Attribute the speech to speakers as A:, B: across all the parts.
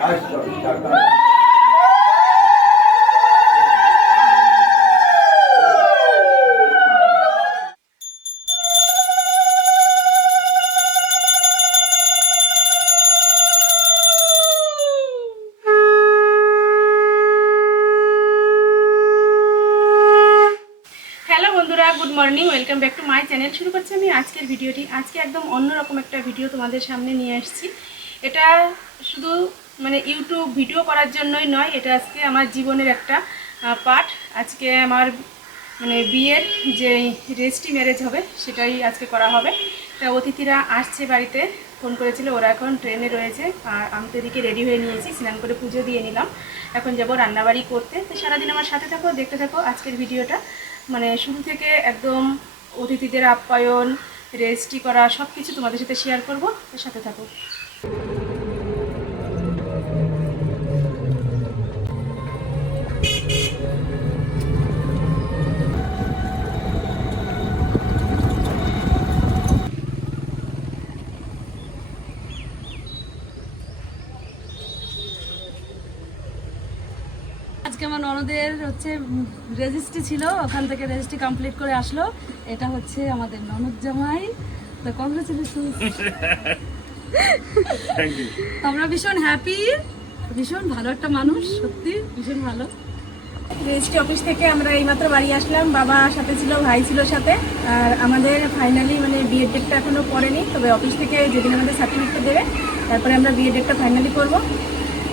A: Hello channel শুরু করছি আমি আজকের ভিডিওটি। আজকে একদম অন্যরকম একটা ভিডিও তোমাদের সামনে নিয়ে আসছি। এটা শুধু মানে ইউটিউব ভিডিও করার জন্যই নয়, এটা আজকে আমার জীবনের একটা পার্ট আজকে আমার মানে বিয়ের যে রেজিস্ট্রি ম্যারেজ হবে, সেটাই আজকে করা হবে। তা অতিথিরা আসছে বাড়িতে ফোন করেছিল, ওরা এখন ট্রেনে রয়েছে। আর আমি তো এদিকে রেডি হয়ে নিয়েছি, স্নান করে পুজো দিয়ে নিলাম। এখন যাব রান্নাবাড়ি করতে। তো সারাদিন আমার সাথে থাকো, দেখতে থাকো আজকের ভিডিওটা মানে শুরু থেকে একদম অতিথিদের আপ্যায়ন রেজিস্ট্রি করা সব কিছু তোমাদের সাথে শেয়ার করব। এর সাথে থাকো।
B: ননদের হচ্ছে রেজিস্ট্রি ছিল ওখান থেকে রেজিস্ট্রি কমপ্লিট করে আসলো। এটা হচ্ছে আমাদের ননদ জামাই। তো কংগ্রেচুলেশন আমরা ভীষণ হ্যাপি ভীষণ ভালো একটা মানুষ সত্যি ভীষণ ভালো।
A: রেজিস্ট্রি অফিস থেকে আমরা এইমাত্র বাড়ি আসলাম বাবা সাথে ছিল ভাই ছিল সাথে। আর আমাদের ফাইনালি মানে বিয়ের ডেটটা এখনও পড়েনি তবে অফিস থেকে যেদিন আমাদের সার্টিফিকেট দেবে তারপরে আমরা বিয়ের ডেটটা ফাইনালি করব।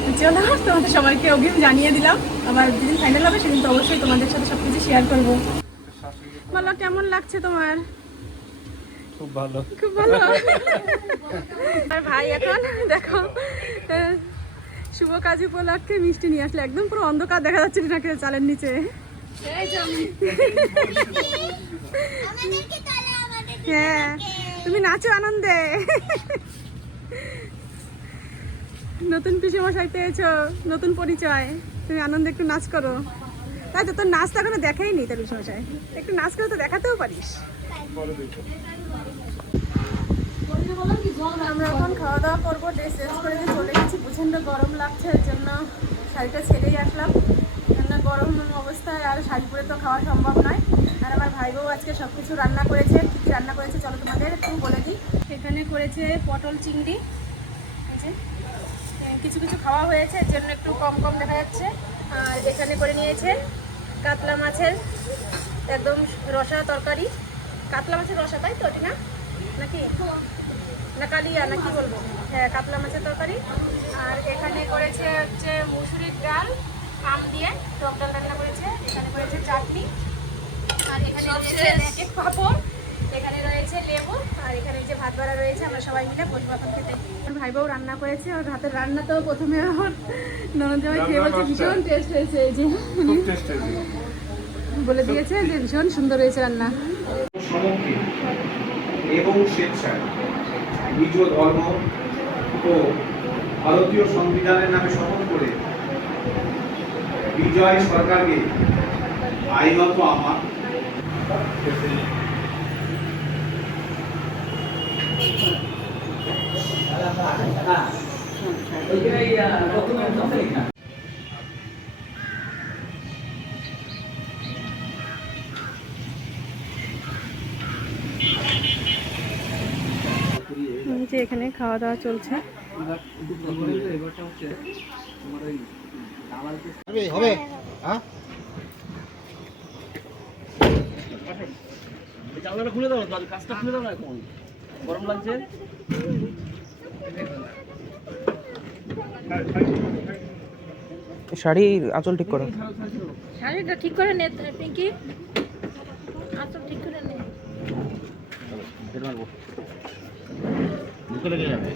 A: তো চলো তোমাদের সবাইকে অগ্রিম জানিয়ে দিলাম। আবার যেদিন ফাইনাল হবে সেদিন তো অবশ্যই তোমাদের সাথে সব কিছু শেয়ার করব। বলো কেমন লাগছে তোমার?
C: খুব ভালো।
A: খুব ভালো? আর ভাই এখন দেখো শুভ কাজ উপলক্ষে মিষ্টি নিয়ে আসলে একদম পুরো অন্ধকার দেখা যাচ্ছে নাকি চালের নিচে। হ্যাঁ তুমি নাচো আনন্দে। নতুন পিসেমশাই পেয়েছ নতুন পরিচয়। তুমি আনন্দে একটু নাচ করো। তাই তো তোর নাচ তো এখনও দেখাই নি তোর পিসেমশাই। একটু নাচ করে তো দেখাতেও পারিস। আমরা এখন খাওয়া দাওয়া করব ড্রেস চেঞ্জ করে দিয়ে চলে গেছি। প্রচণ্ড গরম লাগছে, এর জন্য শাড়িটা ছেড়েই আসলাম। কেন গরম অবস্থায় আর শাড়ি পরে তো খাওয়া সম্ভব নয়। আর আমার ভাই বউ আজকে সব কিছু রান্না করেছে। কী কী রান্না করেছে চলো তোমাদের একটু বলে দিই। এখানে করেছে পটল চিংড়ি। এই কিছু কিছু খাওয়া হয়েছে এর জন্য একটু কম কম দেখা যাচ্ছে। আর এখানে করে নিয়েছে কাতলা মাছের একদম রসা তরকারি। কাতলা মাছের রসা তাই তো ওটি না নাকি? না কালিয়া না কি বলব? হ্যাঁ কাতলা মাছের তরকারি। আর এখানে করেছে হচ্ছে মুসুরির ডাল আম দিয়ে টক ডাল রান্না করেছে। এখানে করেছে চাটনি। আর এখানে পাঁপড়। এখানে রয়েছে লেবু আর এখানে যে ভাত বাড়া রয়েছে আমরা সবাই মিলে বসবো এখন খেতে ভাই বউ রান্না করেছে ওর হাতের রান্না তো প্রথমে ওর ননদ জামাই খেয়ে বলছে ভীষণ টেস্ট হয়েছে এই যে।
C: খুব টেস্ট হয়েছে।
A: বলে দিয়েছে যে ভীষণ সুন্দর হয়েছে রান্না।
D: এবং স্বেচ্ছায়। নিজ ধর্ম ও ভারতীয় সংবিধানের নামে শপথ করে বিজয় সরকারকে আইনত আমার
A: এই যে এখানে খাওয়া দাওয়া চলছে।
C: হবে হ্যাঁ?
E: জানলাটা খুলে দাও কাজটা খুলে দাও না এখন? গরম লাগছে?
F: শাড়ি আঁচল ঠিক করো।
B: শাড়িটা ঠিক করে নে পিঙ্কি। আঁচল ঠিক করে নে।
E: মারবো। মুখে লেগে যাবে।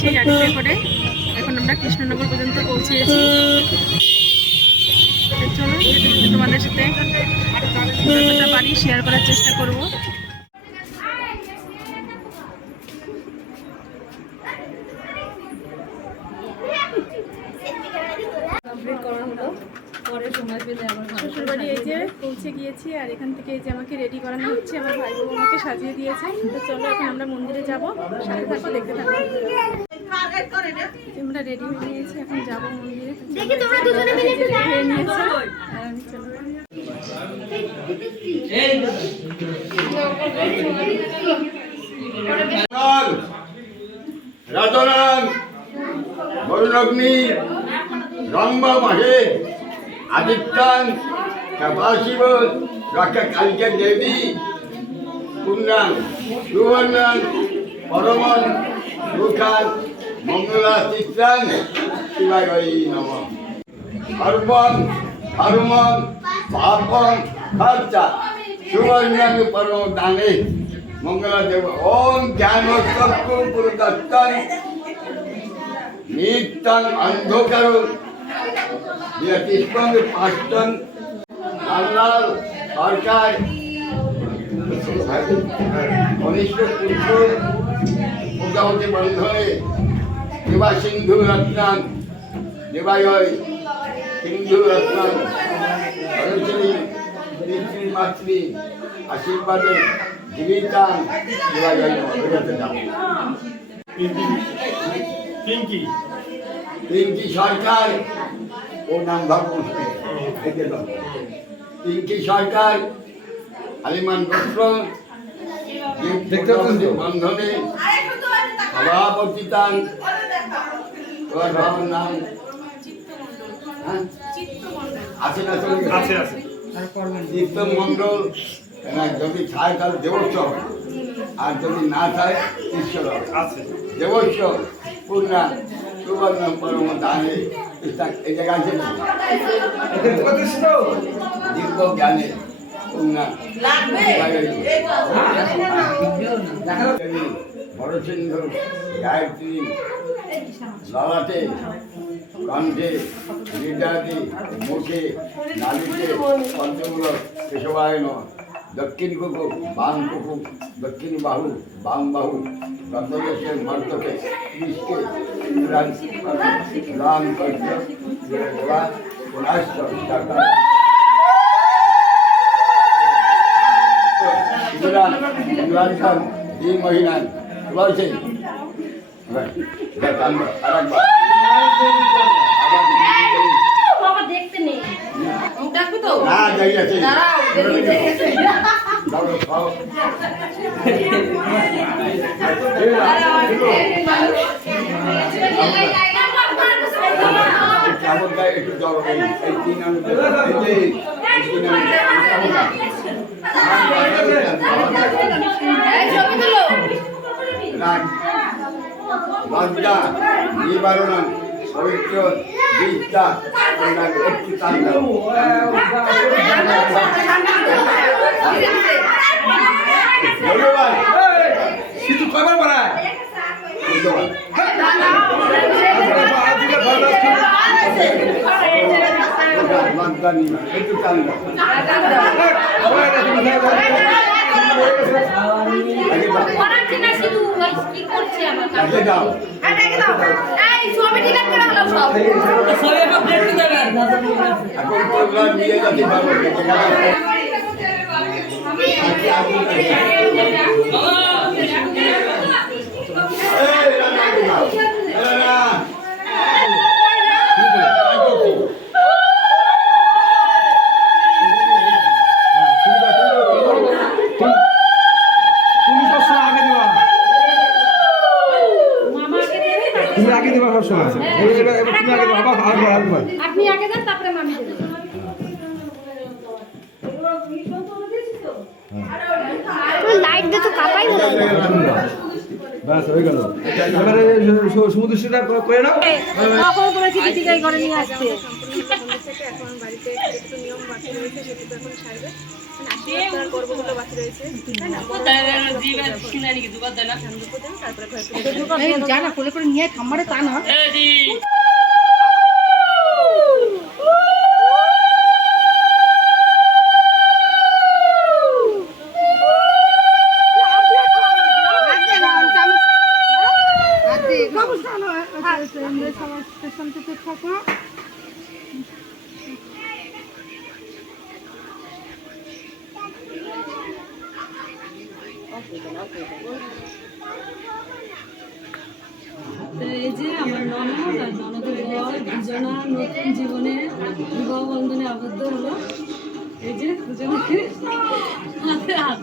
A: যাচ্ছি গাড়িতে করে এখন আমরা কৃষ্ণনগর পর্যন্ত পৌঁছে গেছি চলো, তোমাদের সাথে যতটা পারি শেয়ার করার চেষ্টা করব।
B: পরে সময়
A: এই যে পৌঁছে গিয়েছি আর এখান থেকে এই যে আমাকে রেডি করানো হচ্ছে, আমার ভাই বোন আমাকে সাজিয়ে দিয়েছে। তো চলো, এখন আমরা মন্দিরে যাব। সাথে থাকো, দেখতে থাকো। আমরা রেডি হয়ে নিয়েছি এখন যাব মন্দিরে। দেখি তোমরা দুজনে মিলে রেডি হয়ে নিয়েছে। আর আমি চলো।
F: রতনাং বরুণগ্নি রম্বা মাহে আদিত্যাং কপাশিব রক্ষা কালিকা দেবী পুণ্যাং সুবর্ণাং পরমন সুখান মঙ্গলা চিত্রাং শিবায় নম সর্বং ধর্মং পাপং খর্চা সুবর্ণাং পরম দানে। মঙ্গলা দেব ওম জ্ঞান চক্ষু পুরদত্তং নিত্যং অন্ধকার। বিয়াতিষ্কং পাষ্টং। লাল সরকার কনিষ্ঠ পুত্র প্রজাপতি বন্ধনে দেবা সিন্ধু রত্নান দেবায় সিন্ধু রত্নান। সরস্বতী পিতৃ মাতৃ আশীর্বাদে জীবিতাং দেবায় বেরোতে যাও
C: পিঙ্কি
F: পিঙ্কি। সরকার ও নাম ভাবুন থেকে দাও পিঙ্কি সরকার আলিমান গোত্র? বন্ধনে সভাপতিতান তোমার বাবার নাম হ্যাঁ? আছে না চলে গেছে?
C: আছে আছে
F: চিত্ত মন্ডল এরা যদি খায় তাহলে দেবস্ব। আর যদি না খায় ঈশ্বর।
C: আছে
F: দেবস্ব পূর্ণা সুবর্ণ পরম দানে এই জায়গায় আছে না? দিব্য জ্ঞানে পূর্ণা বড় সিন্ধু গায়ত্রী ললাটে কণ্ঠে হৃদয়াদি মুখে নালিতে পঞ্চমূলক কেশবায়ন দক্ষিণ কুকু বাম কুকু দক্ষিণ বাহু বাম বাহু রত্নদেশের মর্তকে কৃষ্কে রাম কর্য রাষ্ট্র সরকার ইমরান ইমরান খান এই মহিলান বলছে আরেকবার
G: বাবা দেখতে নেই দেখব তো
F: না যাই আছে
G: দাঁড়াও দেখি দেখেছে
F: দাঁড়াও, খাও। কেমন গায়ে একটু জল এই এই তিন আঙুল লজ্জা নিবারণ পবিত্র বিদ্যা একটু। ধন্যবাদ
C: সিধু কবার বাড়ায়
F: ধন্যবাদ দাও দাও
G: পড়াচ্ছি না শুধু ওই কি করছে আমার
F: আগে দাও
G: এই ছবি ঠিক আছে হলো সব
F: এখন তোমরা নিয়ে যাতে পারো এই রান্না দাও রান্না
C: তুমি সবসময় আগে দেবা তুমি আগে দেবা সবসময় এবার- এবার- এবার তুমি আগে দেবা আবার আরেকবার আরেকবার
G: আপনি আগে যান তারপরে মামি দেবে
H: লাইট দিয়ে তো কাপাই হলো
C: ব্যাস হয়ে গেল এবারে সু- সমুদ্র সেটা করে নাও।
G: কখন করেছি কিছু যাই করে নিয়ে
A: থেকে এখন বাড়িতে একটু নিয়ম বাকি রয়েছে সেটুকু এখন সারবে এখন আশীর্বাদ করার
B: এই যে আমার ননদ আর ননদের বর দুজনা নতুন জীবনে বিবাহ বন্ধনে আবদ্ধ হলো। এই যে দুজনকে হাতে হাত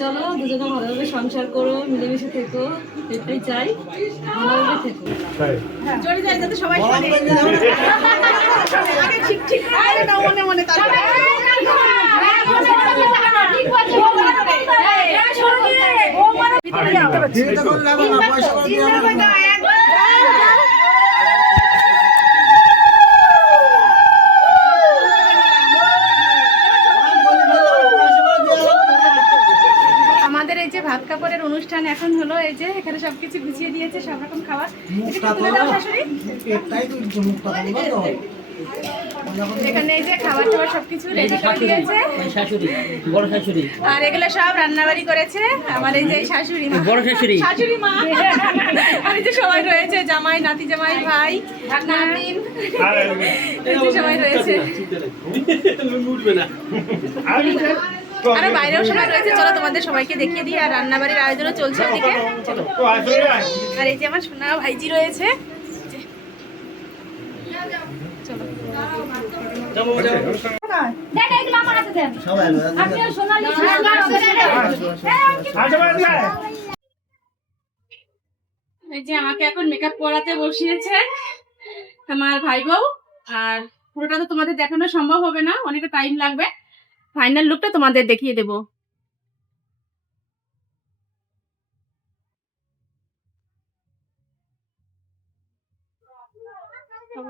B: চলো দুজনে ভালোভাবে সংসার করো মিলেমিশে থেকো এটাই চাই ভালোভাবে থেকো।
A: যাতে সবাই ঠিক ঠিক মনে মনে তারপরে। ভিতরে যাও। তিনবার করে দাও, একবার। আমাদের এই যে ভাত কাপড়ের অনুষ্ঠান এখন হলো এই যে এখানে সবকিছু গুছিয়ে দিয়েছে সব রকম খাবার তুলে দাও শাশুড়ি। এখানে এই যে খাবার টাবার সবকিছু রেডি করে দিয়েছে।
E: শাশুড়ি বড় শাশুড়ি।
A: আর এগুলো সব রান্নাবাড়ি করেছে আমার এই যে এই শাশুড়ি মা।
E: বড় শাশুড়ি।
A: শাশুড়ি মা। আর এই যে সবাই রয়েছে জামাই নাতি জামাই ভাই নাতিন। এই যে সবাই রয়েছে। আরও বাইরেও সবাই রয়েছে চলো তোমাদের সবাইকে দেখিয়ে দিই আর রান্নাবাড়ির আয়োজনও চলছে ওদিকে। চলো আর এই যে আমার সোনা ভাইজি রয়েছে। এই যে আমাকে এখন মেকআপ করাতে বসিয়েছে আমার ভাই বউ আর পুরোটা তো তোমাদের দেখানো সম্ভব হবে না অনেকটা টাইম লাগবে। ফাইনাল লুকটা তোমাদের দেখিয়ে দেবো।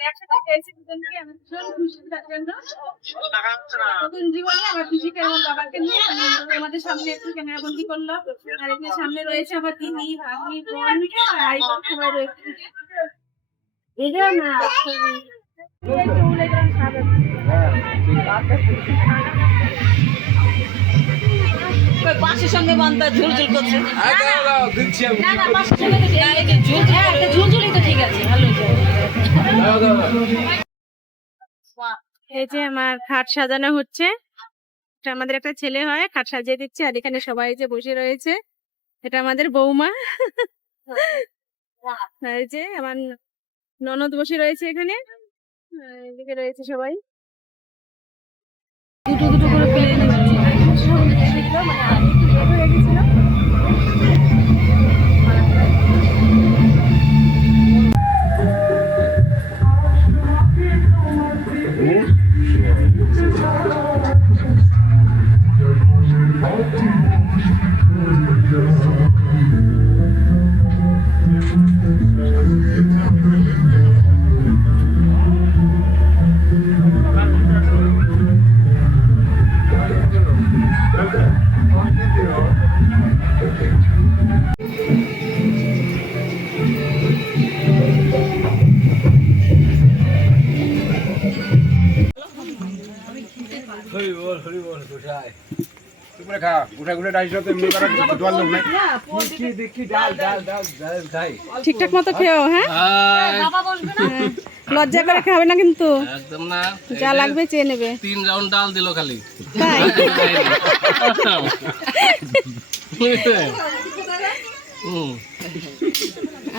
A: একসাথে খেয়েছি দুজনকে, আমি ভীষণ খুশি তার জন্য। নতুন জীবনে আমার পিসিকে এবং বাবাকে নিয়ে আমি তোমাদের সামনে একটু ক্যামেরা করলাম। আর এখানে সামনে রয়েছে আমার দিদি ভাগ্নি বোন আর আই সবাই রয়েছে। এটা না।
E: পাশের সঙ্গে বান্ধা ঝুলঝুল করছে।
B: ঝুলঝুলি তো ঠিক আছে। ভালো
A: এই যে আমার খাট সাজানো হচ্ছে। এটা আমাদের একটা ছেলে হয়, খাট সাজিয়ে দিচ্ছে, আর এখানে সবাই যে বসে রয়েছে, এটা আমাদের বৌমা। এই যে আমার ননদ বসে রয়েছে এখানে। এদিকে রয়েছে সবাই।
B: দুটো দুটো করে প্লেন
C: Thank you.
A: ঠিকঠাক মতো খেও হ্যাঁ? হ্যাঁ। লজ্জা করে খাবে না কিন্তু?
E: একদম না।
A: যা লাগবে চেয়ে নেবে।
E: তিন রাউন্ড ডাল দিল খালি।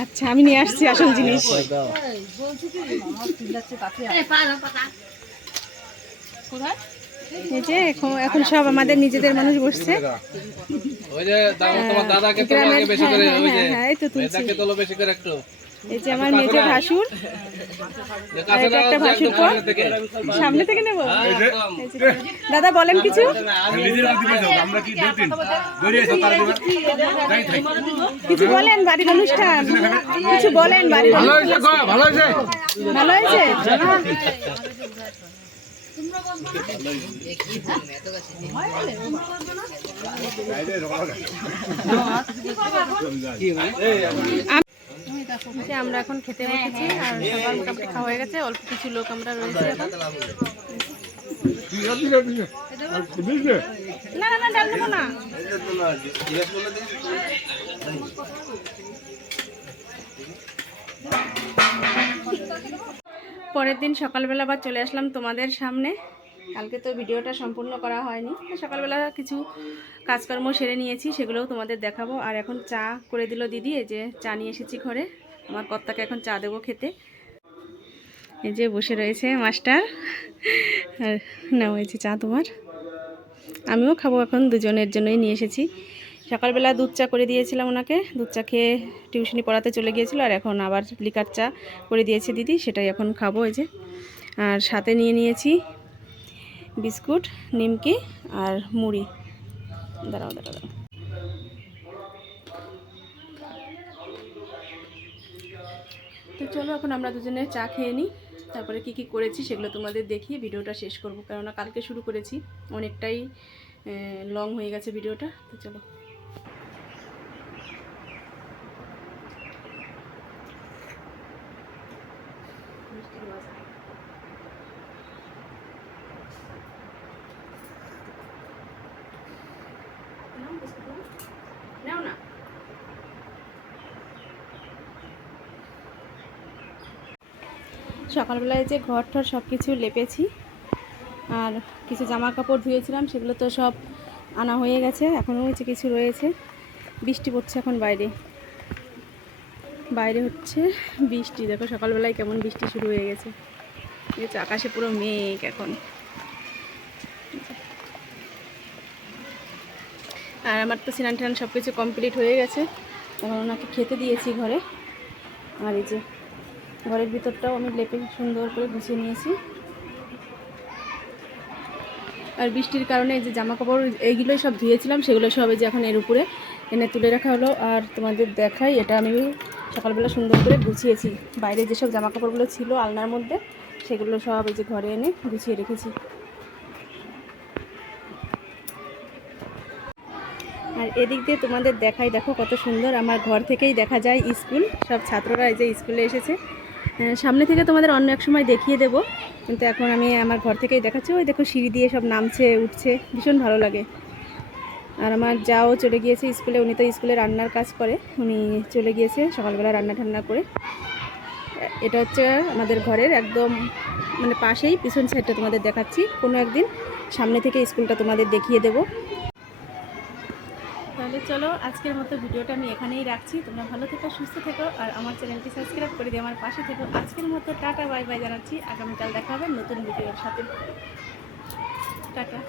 A: আচ্ছা আমি নিয়ে আসছি আসল জিনিস। কোথায়? এই যে এখন এখন সব আমাদের নিজেদের মানুষ বসছে।
E: ওই যে তোমার দাদাকে তো আগে বেশি করে
A: হ্যাঁ,
E: ওই যে
A: হ্যাঁ, হ্যাঁ, এই তো তুলছি।
E: মেয়েটাকে তোলো বেশি করে একটু।
A: এই যে আমার মেজে ভাসুর। একটা ভাসুর পর
E: সামনে থেকে।
A: নেব?
E: একদম।
A: এই যে, দাদা বলেন কিছু। কিছু বলেন বাড়ির অনুষ্ঠান। কিছু বলেন বাড়ির
C: ভালো। হয়েছে ভালো হয়েছে।
A: ভালো হয়েছে? যে আমরা এখন খেতে বসেছি, আর সবার মোটামুটি খাওয়া হয়ে গেছে, অল্প কিছু লোক আমরা রয়েছি এখন। না না না, ডাল দেবো না। পরের দিন সকালবেলা আবার চলে আসলাম তোমাদের সামনে। কালকে তো ভিডিওটা সম্পূর্ণ করা হয়নি। সকালবেলা কিছু কাজকর্ম সেরে নিয়েছি, সেগুলোও তোমাদের দেখাবো। আর এখন চা করে দিল দিদি, এই যে চা নিয়ে এসেছি ঘরে। আমার কর্তাকে এখন চা দেবো খেতে। এই যে বসে রয়েছে মাস্টার। আর নেওয়া হয়েছে চা তোমার। আমিও খাব এখন, দুজনের জন্যই নিয়ে এসেছি। সকালবেলা দুধ চা করে দিয়েছিলাম ওনাকে। দুধ চা খেয়ে টিউশনি পড়াতে চলে গিয়েছিল আর এখন আবার লিকার চা করে দিয়েছে দিদি, সেটাই এখন খাব এই যে। আর সাথে নিয়ে নিয়েছি বিস্কুট, নিমকি আর মুড়ি। দাঁড়াও দাঁড়াও দাঁড়াও। তো চলো এখন আমরা দুজনে চা খেয়ে নিই। তারপরে কি কি করেছি সেগুলো তোমাদের দেখিয়ে ভিডিওটা শেষ করব। কেননা কালকে শুরু করেছি, অনেকটাই লং হয়ে গেছে ভিডিওটা। তো চলো। সকালবেলায় যে ঘর টর সব কিছু লেপেছি, আর কিছু জামা কাপড় ধুয়েছিলাম, সেগুলো তো সব আনা হয়ে গেছে, এখনও হচ্ছে কিছু রয়েছে। বৃষ্টি পড়ছে এখন বাইরে। বাইরে হচ্ছে বৃষ্টি, দেখো সকালবেলায় কেমন বৃষ্টি শুরু হয়ে গেছে। আকাশে পুরো মেঘ এখন। আর আমার তো স্নান টান সব কিছু কমপ্লিট হয়ে গেছে। এখন ওনাকে খেতে দিয়েছি ঘরে। আর এই যে ঘরের ভিতরটাও আমি লেপে সুন্দর করে গুছিয়ে নিয়েছি। আর বৃষ্টির কারণে যে জামা কাপড় এইগুলোই সব ধুয়েছিলাম, সেগুলো সব যে এখন এর উপরে এনে তুলে রাখা হলো। আর তোমাদের দেখাই, এটা আমি সকালবেলা সুন্দর করে গুছিয়েছি। বাইরে যেসব জামা কাপড়গুলো ছিল আলনার মধ্যে, সেগুলো সব এই যে ঘরে এনে গুছিয়ে রেখেছি। আর এদিক দিয়ে তোমাদের দেখাই, দেখো কত সুন্দর আমার ঘর থেকেই দেখা যায় স্কুল। সব ছাত্ররা এই যে স্কুলে এসেছে। সামনে থেকে তোমাদের অন্য এক সময় দেখিয়ে দেব। কিন্তু এখন আমি আমার ঘর থেকেই দেখাচ্ছি। ওই দেখো সিঁড়ি দিয়ে সব নামছে, উঠছে। ভীষণ ভালো লাগে। আর আমার যাও চলে গিয়েছে স্কুলে। উনি তো স্কুলে রান্নার কাজ করে। উনি চলে গিয়েছে সকালবেলা রান্না ঠান্না করে। এটা হচ্ছে আমাদের ঘরের একদম মানে পাশেই, পিছন সাইডটা তোমাদের দেখাচ্ছি। কোনো একদিন সামনে থেকে স্কুলটা তোমাদের দেখিয়ে দেবো। তাহলে চলো আজকের মতো ভিডিওটা আমি এখানেই রাখছি। তোমরা ভালো থেকো, সুস্থ থেকো, আর আমার চ্যানেলটি সাবস্ক্রাইব করে দিয়ে আমার পাশে থেকো। আজকের মতো টাটা, বাই বাই জানাচ্ছি। আগামীকাল দেখা হবে নতুন ভিডিওর সাথে। টাটা।